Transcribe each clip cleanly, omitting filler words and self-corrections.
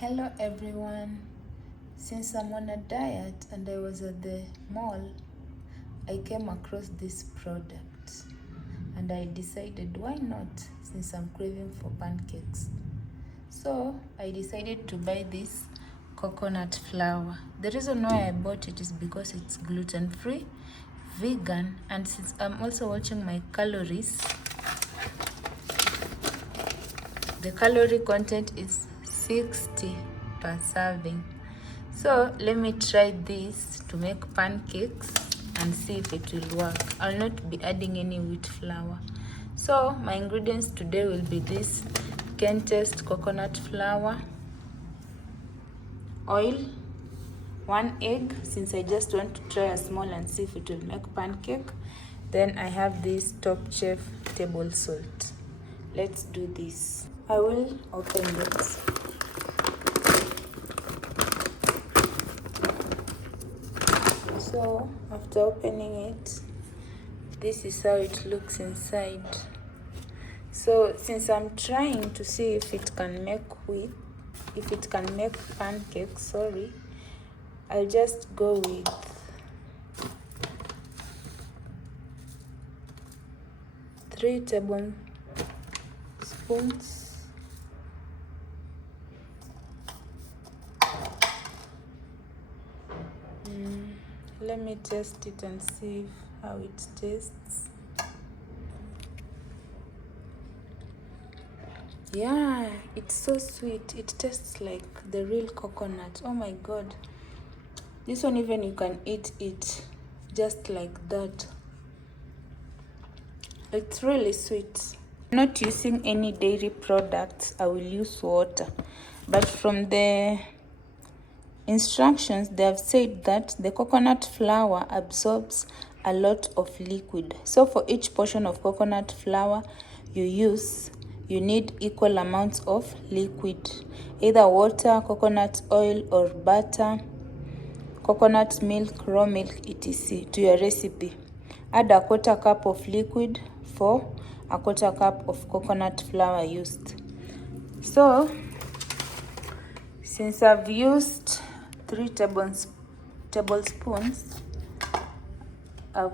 Hello everyone. Since I'm on a diet and I was at the mall, I came across this product and I decided why not, since I'm craving for pancakes. So I decided to buy this coconut flour. The reason why I bought it is because it's gluten-free, vegan, and since I'm also watching my calories, the calorie content is 60 per serving. So let me try this to make pancakes and see if it will work. I'll not be adding any wheat flour. So my ingredients today will be this kentaste coconut flour, oil, 1 egg, since I just want to try a small and see if it will make pancake. Then I have this Top Chef table salt. Let's do this. I will open this. So after opening it, this is how it looks inside. So since I'm trying to see if it can make pancakes, I'll just go with 3 tablespoons. Let me test it and see how it tastes. Yeah, it's so sweet. It tastes like the real coconut. Oh my god. This one even you can eat it just like that. It's really sweet. I'm not using any dairy products. I will use water. But from the instructions, they have said that the coconut flour absorbs a lot of liquid. So for each portion of coconut flour you use, you need equal amounts of liquid, either water, coconut oil, or butter, coconut milk, raw milk, etc. to your recipe. Add a 1/4 cup of liquid for a 1/4 cup of coconut flour used. So since I've used 3 tablespoons, I've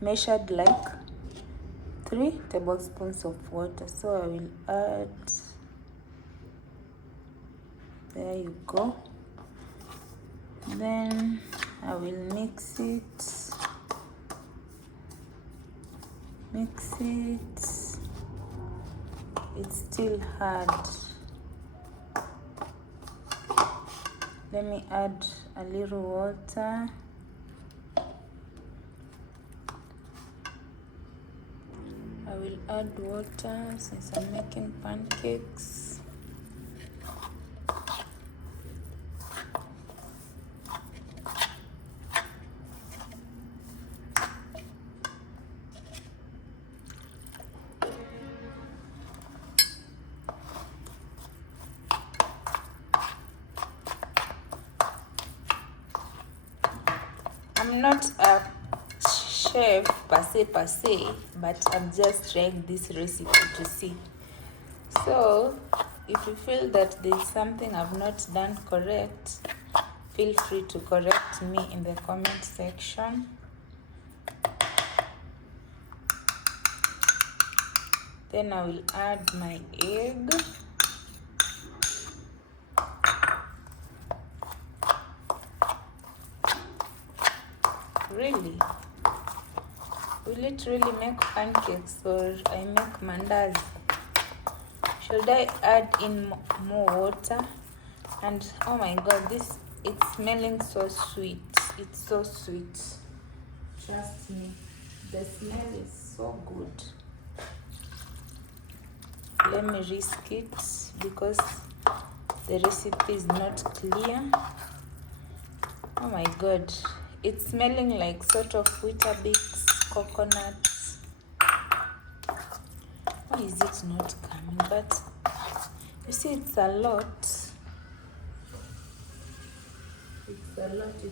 measured like 3 tablespoons of water. So I will add, there you go. Then I will mix it. It's still hard. Let me add a little water. I will add water since I'm making pancakes. I'm not a chef per se, but I'm just trying this recipe to see. So if you feel that there's something I've not done correct, feel free to correct me in the comment section. Then I will add my egg. Really? Will it really make pancakes or I make mandazi? Should I add in more water? And oh my god, it's smelling so sweet. It's so sweet. Trust me, the smell is so good. Let me risk it because the recipe is not clear. Oh my god, it's smelling like sort of Weetabix, coconuts. Why is it not coming? But you see, it's a lot. It's a lot.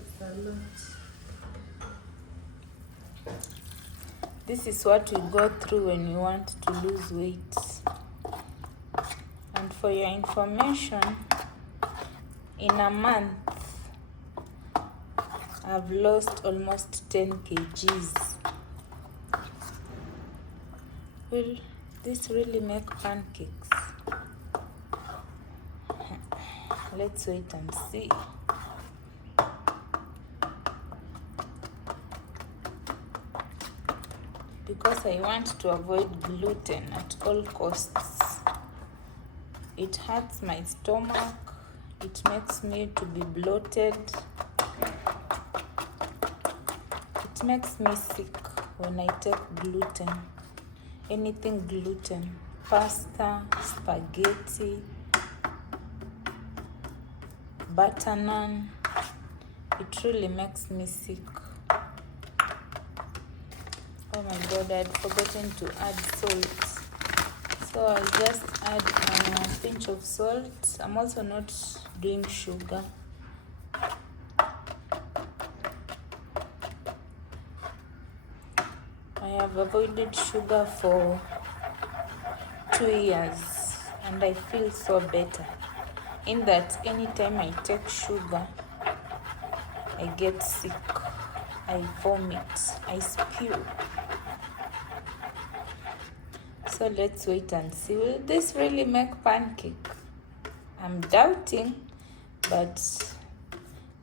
This is what we go through when you want to lose weight. And for your information, In a month, I've lost almost 10 kgs. Will this really make pancakes? Let's wait and see. Because I want to avoid gluten at all costs. It hurts my stomach. It makes me to be bloated. It makes me sick when I take gluten. Anything gluten. Pasta, spaghetti, butter naan. It really makes me sick. Oh my god, I'd forgotten to add salt. So I'll just add a pinch of salt. I'm also not doing sugar. I have avoided sugar for 2 years and I feel so better. In that anytime I take sugar, I get sick. I vomit. I spew. So let's wait and see. Will this really make pancake? I'm doubting, but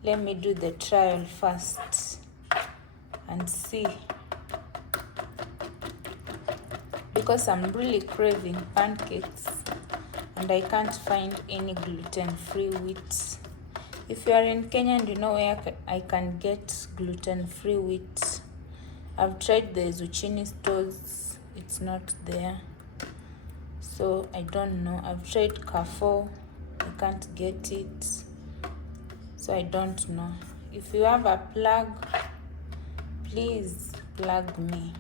let me do the trial first and see. Because I'm really craving pancakes and I can't find any gluten-free wheat. If you are in Kenya and you know where I can get gluten-free wheat, I've tried the zucchini stores, it's not there. So I don't know. I've tried Carrefour, I can't get it. So I don't know. If you have a plug, please plug me.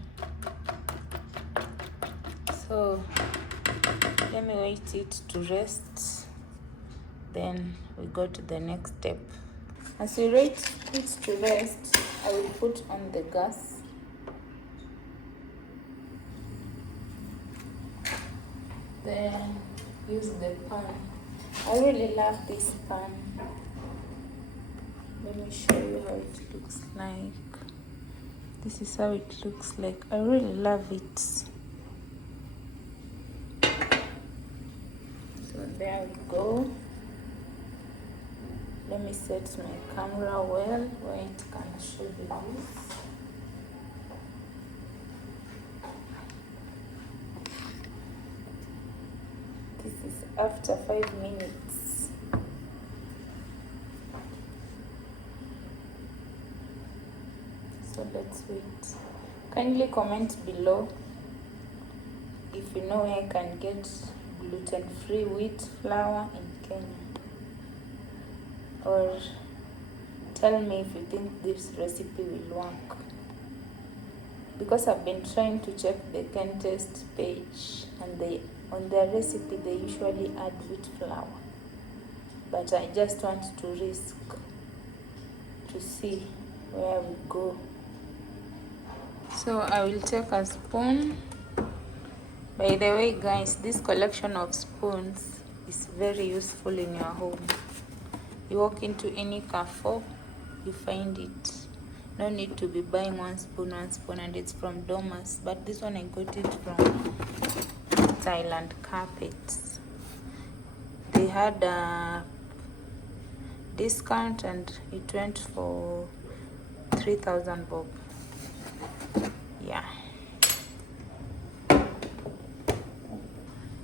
So let me wait it to rest, then we go to the next step. As we wait it to rest, I will put on the gas. Then use the pan. I really love this pan. Let me show you how it looks like. This is how it looks like. I really love it. So there we go. Let me set my camera well where it can show the views. This is after 5 minutes. So let's wait. Kindly comment below if you know where I can get gluten-free wheat flour in Kenya. Or tell me if you think this recipe will work. Because I've been trying to check the kentaste page and on their recipe they usually add wheat flour. But I just want to risk to see where we go. So I will take a spoon. By the way guys, this collection of spoons is very useful in your home. You walk into any Carrefour, you find it. No need to be buying one spoon and it's from Domas. But this one I got it from Thailand Carpets. They had a discount and it went for 3,000 bob. Yeah.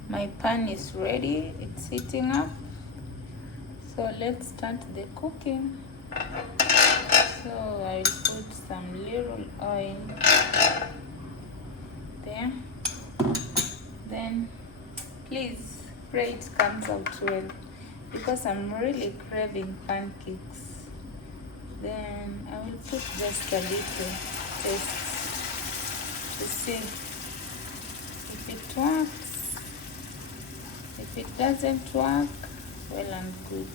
My pan is ready, it's heating up. So let's start the cooking. So I put some little oil there. Then please pray it comes out well because I'm really craving pancakes. Then I will put just a little taste to see if it works. If it doesn't work, well and good.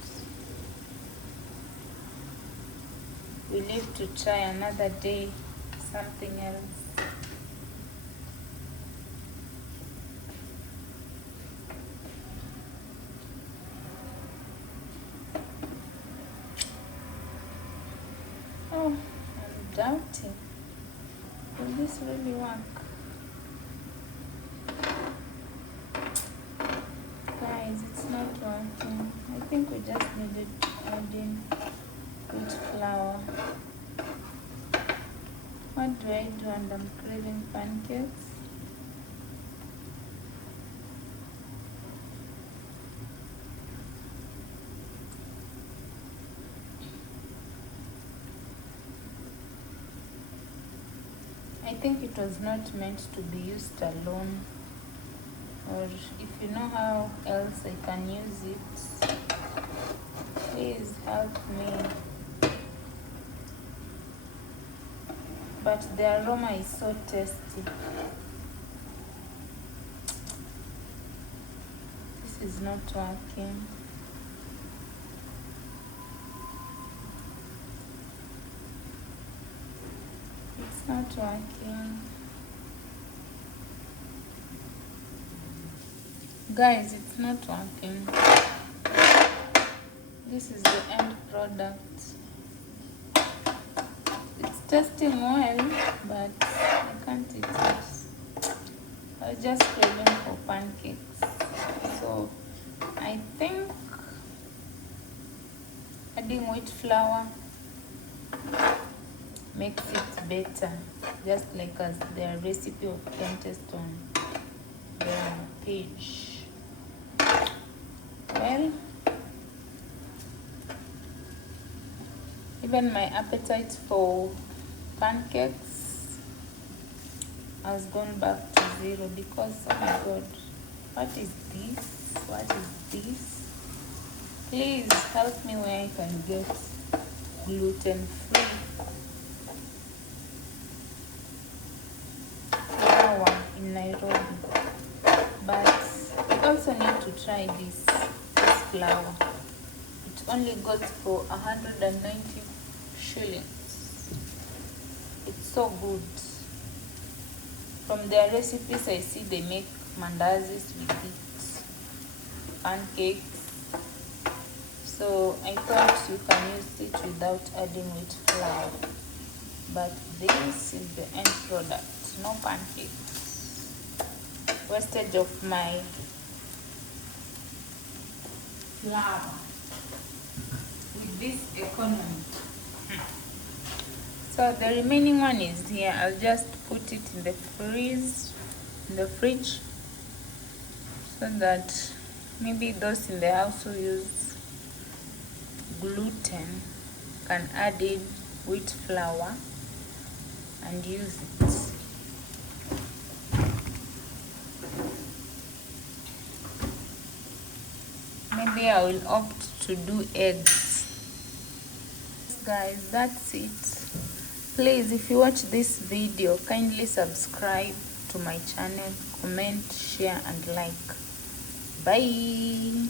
We live to try another day, something else. doubting, will this really work? Guys, it's not working. I think we just needed to add in wheat flour. What do I do when I'm craving pancakes? I think it was not meant to be used alone, or if you know how else I can use it, please help me. But the aroma is so tasty. This is not working. It's not working. Guys, it's not working. This is the end product. It's tasting well, but I can't eat it. I was just craving for pancakes. So I think adding wheat flour makes it better, just like as their recipe of kentaste on their page. Well, even my appetite for pancakes has gone back to zero because, oh my god, what is this? What is this? Please help me where I can get gluten-free flour in Nairobi. But you also need to try this flour. It only goes for 190 shillings. It's so good. From their recipes, I see they make mandazis with it, pancakes. So I thought you can use it without adding wheat flour. But this is the end product. No pancakes. Wastage of my flour with this economy. So the remaining one is here. I'll just put it in the fridge, so that maybe those in the house who use gluten can add in wheat flour and use it. Maybe I will opt to do eggs. Guys, that's it. Please, if you watch this video, kindly subscribe to my channel, comment, share and like. Bye.